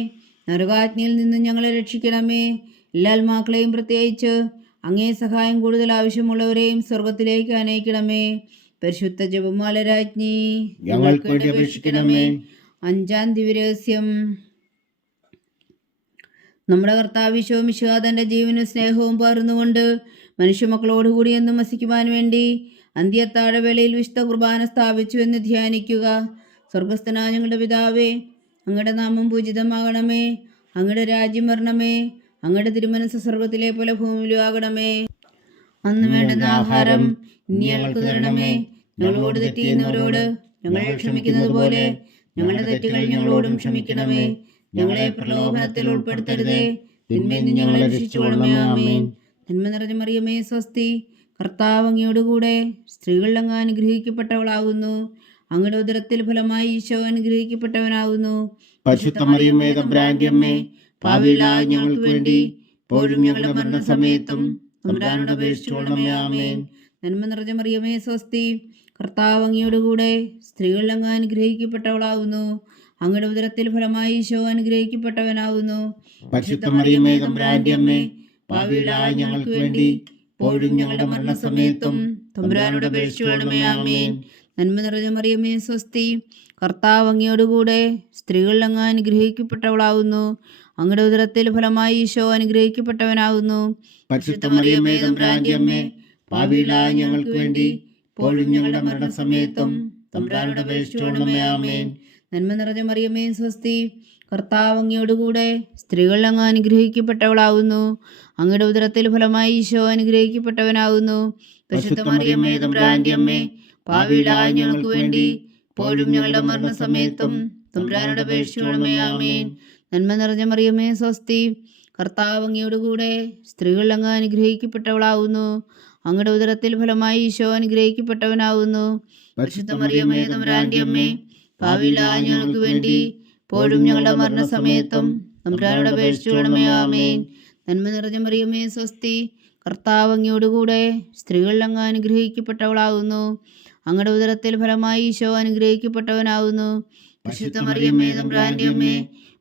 A: നരകാജ്ഞയിൽ നിന്ന് ഞങ്ങളെ രക്ഷിക്കണമേ. എല്ലാ ആത്മാക്കളെയും പ്രത്യേകിച്ച് അങ്ങേ സഹായം കൂടുതൽ ആവശ്യമുള്ളവരെയും സ്വർഗത്തിലേക്ക് അനയിക്കണമേ. പരിശുദ്ധ ജപമാല രാജ്ഞി
B: ഞങ്ങൾക്ക് വേണ്ടി അപേക്ഷിക്കണമേ.
A: അഞ്ചാം ദിവരഹസ്യം നമ്മുടെ കർത്താവിശോ മിശുഹാദന്റെ ജീവനും സ്നേഹവും പകർന്നുകൊണ്ട് മനുഷ്യമക്കളോടുകൂടി എന്നും വസിക്കുവാൻ വേണ്ടി അന്ത്യത്താഴവേളയിൽ വിശുദ്ധ കുർബാന സ്ഥാപിച്ചു എന്ന് ധ്യാനിക്കുക. സ്വർഗസ്ഥനായ ഞങ്ങളുടെ പിതാവേ അങ്ങയുടെ നാമം പൂജിതമാകണമേ. അങ്ങയുടെ രാജ്യം വരണമേ. അങ്ങയുടെ തിരുമനസ് സ്വർഗത്തിലെ പോലെ ഭൂമിയിലും ആകണമേ. അന്ന് വേണ്ടുന്ന ആഹാരം ഇനി ഞങ്ങൾക്ക് തരണമേ. ഞങ്ങളോട് തെറ്റിയുന്നവരോട് ഞങ്ങളെ ഞങ്ങൾ ക്ഷമിക്കുന്നത് പോലെ ഞങ്ങളുടെ തെറ്റുകൾ ഞങ്ങളോടും ക്ഷമിക്കണമേ. ഞങ്ങളെ പ്രലോഭനത്തിൽ ഉൾപ്പെടുത്തരുതേ. തിന്മയിൽ ഞങ്ങളെ രക്ഷിച്ചുകൊള്ളണമേ ആമേൻ. നന്മ നിറഞ്ഞ മറിയമേ സ്വസ്തി. കർത്താവ് അങ്ങയോടുകൂടെ കൂടെ സ്ത്രീകളുടെ അങ്ങ് അനുഗ്രഹിക്കപ്പെട്ടവളാകുന്നു. അങ്ങയുടെ ഉദരത്തിൽ ഫലമായി ഈശോ അനുഗ്രഹിക്കപ്പെട്ടവനാകുന്നു.
B: പരിശുദ്ധ പാവികളായ ഞങ്ങൾക്ക് വേണ്ടി ഇപ്പോഴും ഞങ്ങളുടെ മരണസമയത്തും തമ്പുരാനോട് ആമേൻ.
A: നന്മ നിറഞ്ഞ മറിയമേ സ്വസ്തി. കർത്താവ് അങ്ങയോട് കൂടെ സ്ത്രീകൾ അങ്ങ് അനുഗ്രഹിക്കപ്പെട്ടവളാവുന്നു. അങ്ങയുടെ ഉദരത്തിൽ ഫലമായി ഈശോ അനുഗ്രഹിക്കപ്പെട്ടവനാവുന്നു.
B: പരിശുദ്ധ മറിയമേ തമ്പുരാന്റെ അമ്മേ പാവികളായ ഞങ്ങൾക്ക് വേണ്ടി ഇപ്പോഴും ഞങ്ങളുടെ മരണസമയത്തും തമ്പുരാനോട് ആമേൻ.
A: നന്മ നിറഞ്ഞ മറിയമേ സ്വസ്തി. കർത്താവ് അങ്ങയോടുകൂടെ സ്ത്രീകൾ അങ്ങ് അനുഗ്രഹിക്കപ്പെട്ടവളാകുന്നു അങ്ങയുടെ ഉദരത്തിൽ ഫലമായി ഈശോ അനുഗ്രഹിക്കപ്പെട്ടവനാകുന്നു.
B: പാവികളായ ഞങ്ങൾക്ക് വേണ്ടി ഇപ്പോഴും ഞങ്ങളുടെ മരണസമയത്തും
A: തമ്പുരാനോട് അപേക്ഷിച്ചുകൊള്ളണമേ ആമേൻ. നന്മ നിറഞ്ഞ മറിയമേ സ്വസ്തി കർത്താവ് അങ്ങയോടുകൂടെ സ്ത്രീകൾ അങ്ങ് അനുഗ്രഹിക്കപ്പെട്ടവളാകുന്നു. അങ്ങയുടെ ഉദരത്തിൽ ഫലമായി ഈശോ അനുഗ്രഹിക്കപ്പെട്ടവനാകുന്നു. പരിശുദ്ധ മറിയമ്മേ തമ്പുരാന്റെ അമ്മേ പാവിയിലായ ഞങ്ങൾക്ക് വേണ്ടി ഇപ്പോഴും ഞങ്ങളുടെ മരണസമയത്തും തമ്പുരാനോട് അപേക്ഷിച്ചുകൊള്ളണമേ ആമേൻ. നന്മ നിറഞ്ഞ മറിയമേ സ്വസ്തി. കർത്താവ് അങ്ങയോടുകൂടെ സ്ത്രീകൾ അങ്ങ് അനുഗ്രഹിക്കപ്പെട്ടവളാവുന്നു. അങ്ങയുടെ ഉദരത്തിൽ ഫലമായി ഈശോ അനുഗ്രഹിക്കപ്പെട്ടവനാവുന്നു. പരിശുദ്ധ മറിയമ്മേ തമ്പുരാന്റെ അമ്മേ ഞങ്ങൾക്ക് വേണ്ടി ഇപ്പോഴും ഞങ്ങളുടെ മരണസമയത്തും തമ്പുരാനോട് അപേക്ഷിച്ചുകൊള്ളണമേ ആമേൻ. നന്മ നിറഞ്ഞ മറിയമ്മേ സ്വസ്തി. കർത്താവ് അങ്ങയോടുകൂടെ സ്ത്രീകൾ അങ്ങ് അനുഗ്രഹിക്കപ്പെട്ടവളാകുന്നു അങ്ങയുടെ ഉദരത്തിൽ ഫലമായി ഈശോ അനുഗ്രഹിക്കപ്പെട്ടവനാകുന്നു പരിശുദ്ധ മറിയമ്മേ തമ്പുരാന്റെ അമ്മേ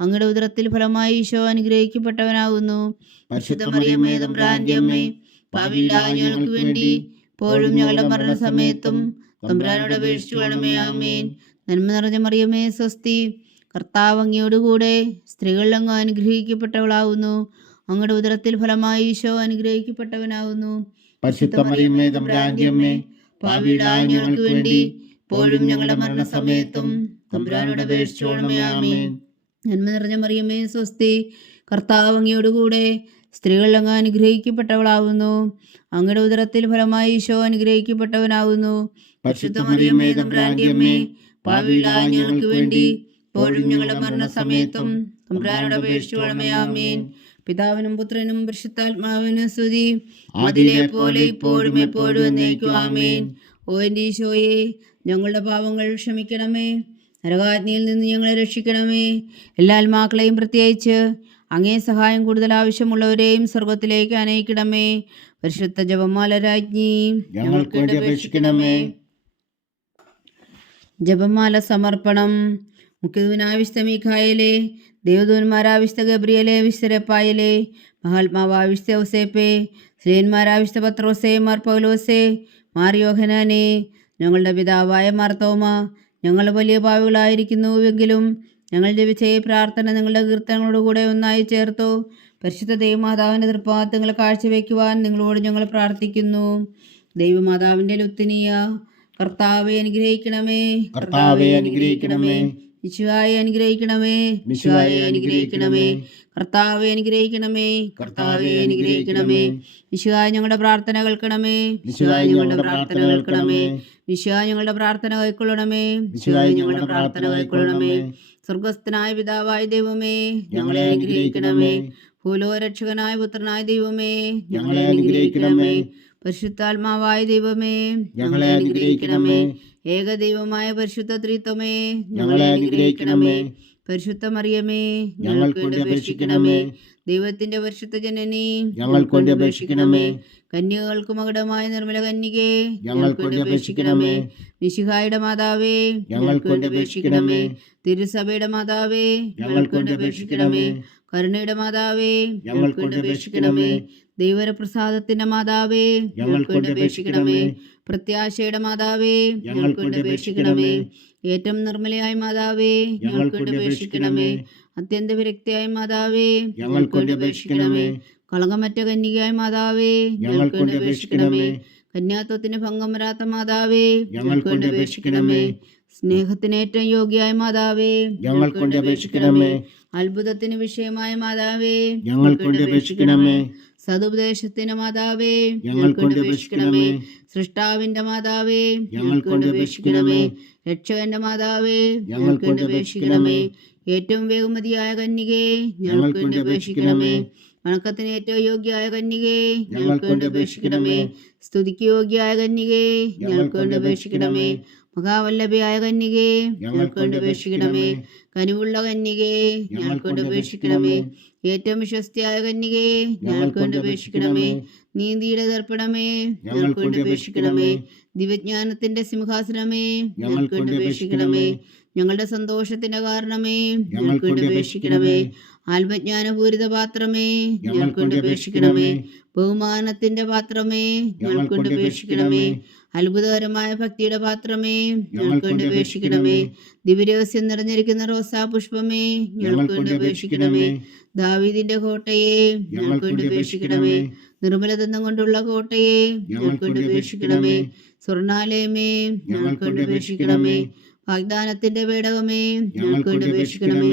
A: അങ്ങയുടെ ഉദരത്തിൽ ഫലമായി ഈശോ അനുഗ്രഹിക്കപ്പെട്ടവനാകുന്നു. തമ്പുരാന്റെ അമ്മേ ഞങ്ങൾക്ക് വേണ്ടി പോഴും ഞങ്ങളുടെ മരണസമയത്തും തമ്പുരാനോട് വേണമേ ആമേൻ. നന്മ നിറഞ്ഞ മറിയമേ സ്വസ്തി കർത്താവ് അങ്ങയോടുകൂടെ സ്ത്രീകളിൽ അങ്ങ് അനുഗ്രഹിക്കപ്പെട്ടവളാകുന്നു അങ്ങയുടെ ഉദരത്തിൽ ഫലമായി ഈശോ അനുഗ്രഹിക്കപ്പെട്ടവനാകുന്നു
B: പരിശുദ്ധ മറിയമ്മേ തമ്പുരാന്റെ അമ്മേ
A: ഭാവിയിലായ ഞങ്ങൾക്ക് വേണ്ടി ഇപ്പോഴും ഞങ്ങളുടെ മരണസമയത്തും തമ്പുരാനോട് അപേക്ഷിച്ചോളമേ ആമേൻ. നന്മ നിറഞ്ഞ മറിയമ്മേ സ്വസ്തി. കർത്താവ് അങ്ങയോടുകൂടെ സ്ത്രീകൾ അങ്ങ് അനുഗ്രഹിക്കപ്പെട്ടവളാവുന്നു. അങ്ങയുടെ ഉദരത്തിൽ ഫലമായി ഈശോ അനുഗ്രഹിക്കപ്പെട്ടവനാവുന്നു. ഞങ്ങൾക്ക് വേണ്ടി ഇപ്പോഴും ഞങ്ങളുടെ മരണസമയത്തും തമ്പുരാനോട് പിതാവിനും പുത്രനും പരിശുദ്ധാത്മാവിനും സ്തുതി. അതിലെ പോലെ ഇപ്പോഴും എപ്പോഴും എന്നേക്കും ആമേൻ. ഓ എന്റെ ഈശോയെ ഞങ്ങളുടെ പാവങ്ങൾ ക്ഷമിക്കണമേ. നരകാജ്ഞയിൽ നിന്ന് ഞങ്ങളെ രക്ഷിക്കണമേ. എല്ലാ ആത്മാക്കളെയും പ്രത്യേകിച്ച് അങ്ങേ സഹായം കൂടുതൽ ആവശ്യമുള്ളവരെയും സ്വർഗത്തിലേക്ക് അനയിക്കണമേ. പരിശുദ്ധ ജപമാല രാജ്ഞി
B: ഞങ്ങൾക്ക് അപേക്ഷിക്കണമേ.
A: ജപമാല സമർപ്പണം. മുഖ്യദൂനാവിശുദ്ധ മീഖായലെ ദേവദൂന്മാരാവിശുദ്ധ ഗബ്രിയലെ വിശുദ്ധരപ്പായലെ ഔസേപ്പെ ശ്രീയന്മാരാവിശുദ്ധ പത്രോസേ മാർ പൗലോസേ മാർ യോഹനാനെ ഞങ്ങളുടെ പിതാവായ മാർത്തോമ ഞങ്ങൾ വലിയ പാവികളായിരിക്കുന്നുവെങ്കിലും ജപിച്ച ഈ പ്രാർത്ഥന നിങ്ങളുടെ കീർത്തനങ്ങളോടുകൂടെ ഒന്നായി ചേർത്തു. പരിശുദ്ധ ദൈവമാതാവിന്റെ തൃപ്പാദങ്ങൾ കാഴ്ചവെക്കുവാൻ നിങ്ങളോട് ഞങ്ങൾ പ്രാർത്ഥിക്കുന്നു. ദൈവമാതാവിന്റെ ലുത്തിനിയ കർത്താവെ അനുഗ്രഹിക്കണമേ.
B: കർത്താവെ അനുഗ്രഹിക്കണമേ.
A: വിശുവായെ അനുഗ്രഹിക്കണമേ വിശുവായെ അനുഗ്രഹിക്കണമേ കർത്താവെ അനുഗ്രഹിക്കണമേ കർത്താവെ അനുഗ്രഹിക്കണമേ. വിശുവായ ഞങ്ങളുടെ പ്രാർത്ഥന കേൾക്കണമേ വിശുവായ ഞങ്ങളുടെ പ്രാർത്ഥന കേൾക്കണമേ വിശുവായ ഞങ്ങളുടെ പ്രാർത്ഥന കൈക്കൊള്ളണമേ വിശുവായ ഞങ്ങളുടെ പ്രാർത്ഥന കൈക്കൊള്ളണമേ സ്വർഗസ്ഥനായ പിതാവായ ദൈവമേ ഞങ്ങളെ അനുഗ്രഹിക്കണമേ. ഭൂലോരക്ഷകനായ പുത്രനായ ദൈവമേ
B: ഞങ്ങളെ അനുഗ്രഹിക്കണമേ.
A: പരിശുദ്ധാത്മാവായ ദൈവമേ
B: ഞങ്ങളെ അനുഗ്രഹിക്കണമേ.
A: ഏകദൈവമായ പരിശുദ്ധ ത്രിത്വമേ
B: ഞങ്ങളെ അനുഗ്രഹിക്കണമേ.
A: പരിശുദ്ധ മറിയമേ
B: ഞങ്ങൾക്ക് വേണ്ടി അപേക്ഷിക്കണമേ.
A: ദൈവത്തിന്റെ പരിശുദ്ധ ജനനി
B: ഞങ്ങൾക്ക് വേണ്ടി അപേക്ഷിക്കണമേ.
A: കന്യകൾക്ക് മകുടമായ നിർമ്മല കന്യകേ
B: ഞങ്ങൾക്ക് വേണ്ടി അപേക്ഷിക്കണമേ.
A: മിശിഹായുടെ മാതാവേ
B: ഞങ്ങൾക്ക് വേണ്ടി അപേക്ഷിക്കണമേ.
A: തിരുസഭയുടെ മാതാവേ
B: ഞങ്ങൾക്ക് വേണ്ടി അപേക്ഷിക്കണമേ.
A: കരുണയുടെ മാതാവേ
B: ഞങ്ങൾക്കൊണ്ട് അപേക്ഷിക്കണമേ.
A: ദൈവരപ്രസാദത്തിന്റെ മാതാവേ
B: ഞങ്ങൾക്കൊണ്ട് അപേക്ഷിക്കണമേ.
A: പ്രത്യാശയുടെ മാതാവേ
B: ഞങ്ങൾക്കൊണ്ട് അപേക്ഷിക്കണമേ.
A: ഏറ്റവും നിർമ്മലയായ മാതാവേ
B: ഞങ്ങൾക്കൊണ്ട് അപേക്ഷിക്കണമേ.
A: അത്യന്ത വിരക്തിയായ മാതാവേ
B: ഞങ്ങൾക്കൊണ്ട് അപേക്ഷിക്കണമേ.
A: കളങ്കമറ്റ കന്യകയായ മാതാവേ
B: ഞങ്ങൾക്കൊണ്ട് അപേക്ഷിക്കണമേ.
A: കന്യാത്വത്തിന് ഭംഗം വരാത്ത മാതാവേ
B: ഞങ്ങൾക്കൊണ്ട് അപേക്ഷിക്കണമേ.
A: സ്നേഹത്തിന് ഏറ്റവും യോഗ്യയായ മാതാവേ
B: ഞങ്ങൾ കൊണ്ട് അപേക്ഷിക്കണമേ.
A: അത്ഭുതത്തിന് വിഷയമായ മാതാവേ
B: ഞങ്ങൾ കൊണ്ട് അപേക്ഷിക്കണമേ.
A: സതുപദേശത്തിന് മാതാവേ
B: ഞങ്ങൾ കൊണ്ട് അപേക്ഷിക്കണമേ.
A: സൃഷ്ടാവിന്റെ മാതാവേ
B: ഞങ്ങൾ കൊണ്ട് അപേക്ഷിക്കണമേ.
A: രക്ഷകന്റെ മാതാവേ
B: ഞങ്ങൾ കൊണ്ട് അപേക്ഷിക്കണമേ.
A: ഏറ്റവും വേഗമതിയായ കന്യകേ
B: ഞങ്ങൾ കൊണ്ട് അപേക്ഷിക്കണമേ.
A: വണക്കത്തിന് ഏറ്റവും യോഗ്യയായ കന്യകേ
B: ഞങ്ങൾ കൊണ്ട് അപേക്ഷിക്കണമേ.
A: സ്തുതിക്ക് യോഗ്യയായ കന്യകേ ഞങ്ങൾ കൊണ്ട് അപേക്ഷിക്കണമേ. മഹാവല്ലഭയായ കന്യകേ ഞങ്ങൾക്കൊണ്ട് അപേക്ഷിക്കണമേ കനിവുള്ള കന്യകേ ഞങ്ങൾക്കൊണ്ട് വേണ്ടി അപേക്ഷിക്കണമേ ഏറ്റവും വിശ്വസ്തിയായ കന്യകേ ഞങ്ങൾക്കൊണ്ട് അപേക്ഷിക്കണമേ നീതിയുടെ ദർപ്പണമേ ഞങ്ങൾക്കൊണ്ട് വേണ്ടി അപേക്ഷിക്കണമേ ദിവ്യജ്ഞാനത്തിന്റെ സിംഹാസനമേ ഞങ്ങൾക്കൊണ്ട് അപേക്ഷിക്കണമേ ഞങ്ങളുടെ സന്തോഷത്തിന്റെ കാരണമേ ഞങ്ങൾക്കൊണ്ട് അപേക്ഷിക്കണമേ ആത്മജ്ഞാനപൂരിത പാത്രമേ ഞങ്ങൾക്കൊണ്ട് അപേക്ഷിക്കണമേ ബഹുമാനത്തിന്റെ പാത്രമേ ഞങ്ങൾക്കൊണ്ട് അപേക്ഷിക്കണമേ അത്ഭുതകരമായ ഭക്തിയുടെ പാത്രമേ ഞങ്ങൾക്ക് വേണ്ടി അപേക്ഷിക്കണമേ ദിവ്യരഹസ്യം നിറഞ്ഞിരിക്കുന്ന റോസാ പുഷ്പമേ ഞങ്ങൾക്ക് വേണ്ടി അപേക്ഷിക്കണമേ ദാവീദിന്റെ കോട്ടയെ ഞങ്ങൾക്ക് വേണ്ടി അപേക്ഷിക്കണമേ നിർമ്മലതന്തം കൊണ്ടുള്ള കോട്ടയെ ഞങ്ങൾക്ക് വേണ്ടി അപേക്ഷിക്കണമേ സ്വർണാലയമേ ഞങ്ങൾക്ക് വേണ്ടി അപേക്ഷിക്കണമേ വാഗ്ദാനത്തിന്റെ പേടകമേ ഞങ്ങൾക്ക് വേണ്ടി അപേക്ഷിക്കണമേ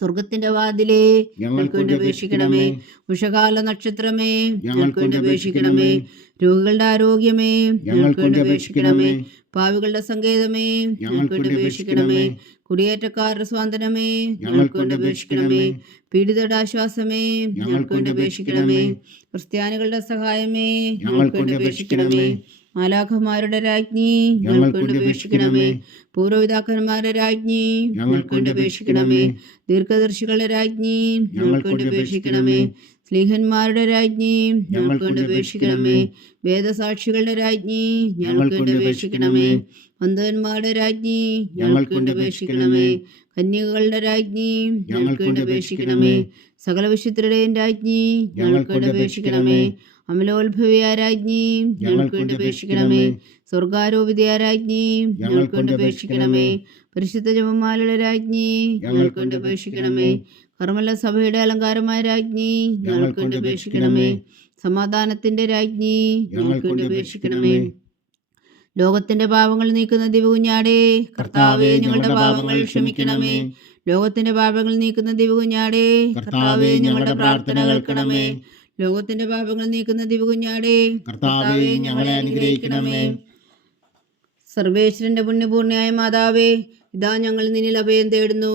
A: സ്വർഗത്തിന്റെ വാതിലേ ഞങ്ങൾക്ക് വേണ്ടി അപേക്ഷിക്കണമേ ഉഷകാല നക്ഷത്രമേ ഞങ്ങൾക്ക് വേണ്ടി അപേക്ഷിക്കണമേ രോഗികളുടെ ആരോഗ്യമേ ഞങ്ങൾക്ക് അപേക്ഷിക്കണമേ. പാവികളുടെ സങ്കേതമേ ഞങ്ങൾക്ക് അപേക്ഷിക്കണമേ. കുടിയേറ്റക്കാരുടെ സ്വാതന്ത്ര്യമേ ഞങ്ങൾക്ക് അപേക്ഷിക്കണമേ. പീഡിതരുടെ ആശ്വാസമേ ഞങ്ങൾക്ക് അപേക്ഷിക്കണമേ. ക്രിസ്ത്യാനികളുടെ സഹായമേ ഞങ്ങൾക്ക് അപേക്ഷിക്കണമേ. മാലാഖമാരുടെ രാജ്ഞി ഞങ്ങൾക്കൊണ്ട് അപേക്ഷിക്കണമേ. പൂർവപിതാക്കന്മാരുടെ രാജ്ഞി ഞങ്ങൾക്ക് വേണ്ടി അപേക്ഷിക്കണമേ. ദീർഘദർശികളുടെ രാജ്ഞി ഞങ്ങൾക്കൊണ്ട് അപേക്ഷിക്കണമേ. സ്ലീഹന്മാരുടെ രാജ്ഞി ഞങ്ങൾക്ക് വേണ്ടി അപേക്ഷിക്കണമേ വേദസാക്ഷികളുടെ രാജ്ഞി ഞങ്ങൾക്ക് വേണ്ടി അപേക്ഷിക്കണമേ അന്ധവന്മാരുടെ രാജ്ഞി ഞങ്ങൾക്ക് വേണ്ടി അപേക്ഷിക്കണമേ കന്യകകളുടെ രാജ്ഞി ഞങ്ങൾക്ക് വേണ്ടി അപേക്ഷിക്കണമേ സകല വിശുദ്ധരുടെയും രാജ്ഞി ഞങ്ങൾക്ക് വേണ്ടി അപേക്ഷിക്കണമേ അമലോത്ഭവിയ രാജ്ഞി ഞങ്ങൾക്ക് വേണ്ടി അപേക്ഷിക്കണമേ സ്വർഗാരോപിതയ രാജ്ഞി ഞങ്ങൾക്ക് വേണ്ടി അപേക്ഷിക്കണമേ പരിശുദ്ധ ജപമാലയുടെ രാജ്ഞി ഞങ്ങൾക്ക് വേണ്ടി അപേക്ഷിക്കണമേ കർമ്മല സഭയുടെ അലങ്കാരമായ രാജ്ഞി ഞങ്ങൾക്ക് വേണ്ടി അപേക്ഷിക്കണമേ സമാധാനത്തിന്റെ രാജ്ഞി ഞങ്ങൾക്ക് വേണ്ടി അപേക്ഷിക്കണമേ ലോകത്തിന്റെ പാപങ്ങൾ നീക്കുന്ന ദിവകുഞ്ഞാടേ കർത്താവേ ഞങ്ങളുടെ പാപങ്ങൾ ക്ഷമിക്കണമേ. ലോകത്തിന്റെ പാപങ്ങൾ നീക്കുന്ന ദിവകുഞ്ഞാടേ കർത്താവേ ഞങ്ങളുടെ പ്രാർത്ഥന കേൾക്കണമേ. ലോകത്തിന്റെ പാപങ്ങൾ നീക്കുന്ന ദിവകുഞ്ഞാടേ
B: കർത്താവേ ഞങ്ങളെ അനുഗ്രഹിക്കണമേ.
A: സർവേശ്വരന്റെ പുണ്യപൂർണയായ മാതാവേ ഇതാ ഞങ്ങൾ നിന്നിൽ അഭയം തേടുന്നു.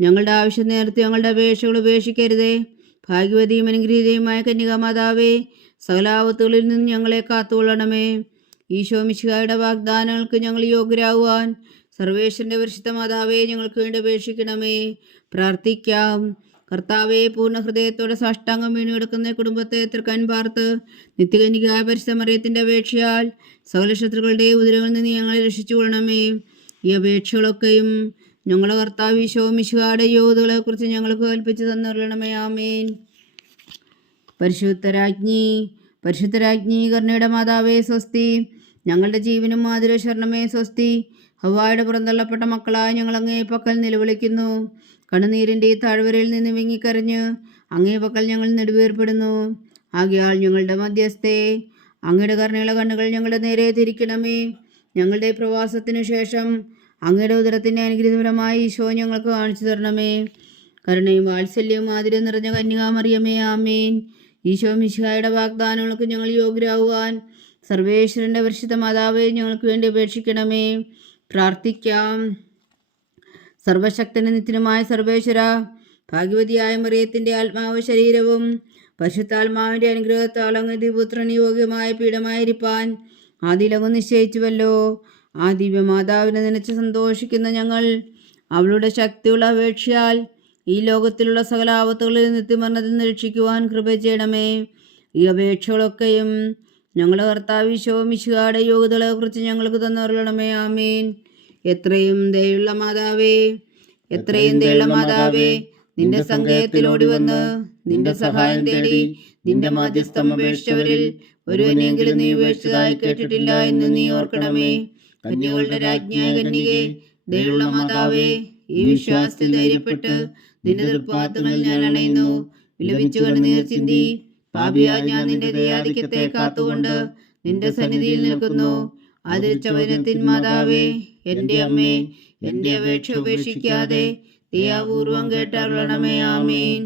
A: ഞങ്ങളുടെ ആവശ്യം നേരത്തെ ഞങ്ങളുടെ അപേക്ഷകൾ ഉപേക്ഷിക്കരുതേ. ഭാഗ്യവതിയും അനുഗ്രഹീതയുമായ കന്യകമാതാവേ സകലാപത്തുകളിൽ നിന്ന് ഞങ്ങളെ കാത്തുകൊള്ളണമേ. ഈശോ മിശിഹായുടെ വാഗ്ദാനങ്ങൾക്ക് ഞങ്ങൾ യോഗ്യരാകുവാൻ സർവേശ്വരന്റെ പരിശുദ്ധ മാതാവേ ഞങ്ങൾക്ക് വേണ്ടി അപേക്ഷിക്കണമേ. പ്രാർത്ഥിക്കാം. കർത്താവെ പൂർണ ഹൃദയത്തോടെ സാഷ്ടാംഗം വീണു കിടക്കുന്ന കുടുംബത്തെ തൃക്കാൻ പാർത്ത് നിത്യകന്യകായ പരിശുദ്ധ മറിയത്തിന്റെ അപേക്ഷയാൽ സകല ശത്രുക്കളുടെ ഉദരങ്ങളിൽ നിന്ന് ഞങ്ങളെ രക്ഷിച്ചു കൊള്ളണമേ ഈ അപേക്ഷകളൊക്കെയും ഞങ്ങളുടെ കർത്താവ് ഈശോ മിശുഹാടെ യോധുകളെ കുറിച്ച് ഞങ്ങൾക്ക് കൽപ്പിച്ചു തന്നിരണമേ ആമേൻ. പരിശുദ്ധരാജ്ഞി പരിശുദ്ധരാജ്ഞി കർണയുടെ മാതാവേ സ്വസ്തി ഞങ്ങളുടെ ജീവനും മാതിര ശരണമേ സ്വസ്തി. ഹവായുടെ പുറന്തള്ളപ്പെട്ട മക്കളായ ഞങ്ങൾ അങ്ങേ പക്കൽ നിലവിളിക്കുന്നു. കണ്ണുനീരിന്റെ താഴ്വരയിൽ നിന്ന് വിങ്ങിക്കരഞ്ഞ് അങ്ങേ പക്കൽ ഞങ്ങൾ നെടുവേർപ്പെടുന്നു. ആകയാൽ ഞങ്ങളുടെ മധ്യസ്ഥേ അങ്ങയുടെ കരുണയുള്ള കണ്ണുകൾ ഞങ്ങളുടെ നേരെ തിരിക്കണമേ. ഞങ്ങളുടെ പ്രവാസത്തിനു ശേഷം അങ്ങയുടെ ഉദരത്തിന്റെ അനുഗ്രഹപരമായ ഈശോ ഞങ്ങൾക്ക് കാണിച്ചു തരണമേ. കരുണയും വാത്സല്യവും ആതിരം നിറഞ്ഞ കന്യകാമറിയമേ ആമേൻ. ഈശോ മിശിഹായുടെ വാഗ്ദാനങ്ങൾക്ക് ഞങ്ങൾ യോഗ്യരാകുവാൻ സർവേശ്വരന്റെ പരിശുദ്ധ മാതാവേ ഞങ്ങൾക്ക് വേണ്ടി അപേക്ഷിക്കണമേ. പ്രാർത്ഥിക്കാം. സർവശക്തന് നിത്യനുമായ സർവേശ്വര ഭാഗ്യവതിയായ മറിയത്തിന്റെ ആത്മാവ് ശരീരവും പരിശുദ്ധാത്മാവിന്റെ അനുഗ്രഹത്താൽ അങ്ങ് യോഗ്യമായ പീഠമായിരിക്കാൻ ആദിലവും നിശ്ചയിച്ചുവല്ലോ. ആ ദിവ്യമാതാവിനെ നനച്ച് സന്തോഷിക്കുന്ന ഞങ്ങൾ അവളുടെ ശക്തിയുള്ള അപേക്ഷയാൽ ഈ ലോകത്തിലുള്ള സകല ആപത്തുകളിൽ നിത്യമരണത്തിൽ നിന്ന് രക്ഷിക്കുവാൻ കൃപ ചെയ്യണമേ. ഈ അപേക്ഷകളൊക്കെയും ഞങ്ങളുടെ കർത്താവ് യോഗ്യതകളെ യോഗ്യതകളെക്കുറിച്ച് ഞങ്ങൾക്ക് തന്നറിയണമേ. ആമീൻ. എത്രയും ദയുള്ള മാതാവേ എത്രയും ദയുള്ള മാതാവേ നിന്റെ സങ്കേതത്തിലോടി വന്ന് നിന്റെ സഹായം തേടി നിന്റെ മാധ്യസ്ഥം അപേക്ഷിച്ചവരിൽ ഒരുവനെങ്കിലും നീ ഉപേക്ഷിച്ചതായി കേട്ടിട്ടില്ല എന്ന് നീ ഓർക്കണമേ. കന്യകളുടെ രാജ്ഞിയായ കന്യകെ ദയുള്ള മാതാവേ ഈ വിശ്വാസത്തിൽ ധൈര്യപ്പെട്ട് നിന്റെ തൃപ്പാത്തുകളിൽ ഞാൻ അണയുന്നു. വിലപിച്ചു കണ്ണുനീർ ചിന്തി. പാപിയാ ഞാൻ നിന്റെ ദയാധിക്യത്തെ കാത്തുകൊണ്ട് നിന്റെ സന്നിധിയിൽ നിൽക്കുന്നു. ആദരിച്ച വനത്തിൻ മാതാവേ എന്റെ അമ്മേ എന്റെ അപേക്ഷ ഉപേക്ഷിക്കാതെ ദയാപൂർവം കേട്ടറിയണമേ ആമീൻ.